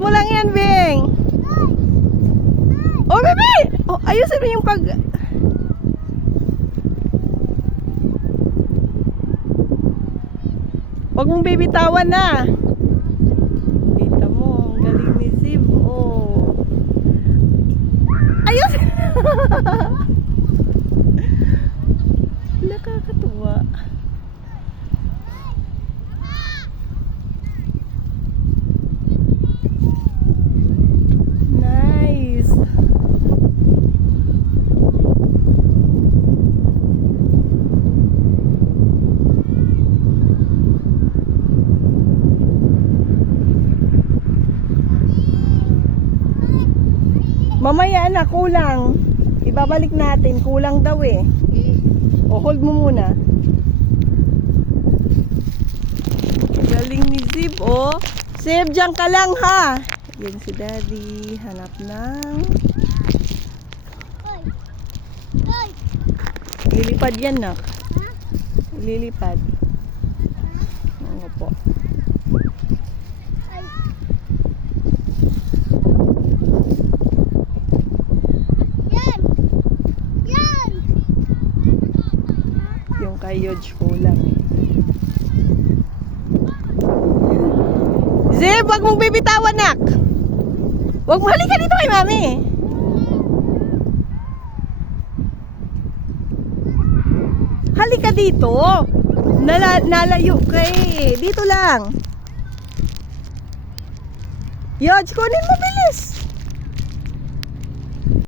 mo lang yan, Bing. Oh, baby! Oh, ayusin mo yung pag... Huwag mong bibitawan na. Kita mo, ang galing ni Zib. Oh. Ayos! Nakakatuwa. Nice. Mamaya na, kulang. Ibabalik natin, kulang daw eh. O, hold mo muna. Galing ni Zib, oh. Zib, dyan ka lang ha. Yan si Daddy, hanap ng... Lilipad yan, nak. Lilipad. Oo po. Yung kay Yodge kulang eh. Zeb, wag mong bibitawan, nak. Wag mo, halika dito kay mami. Halika dito. Nalayo ka eh. Dito lang. Yodge, kunin mo bilis.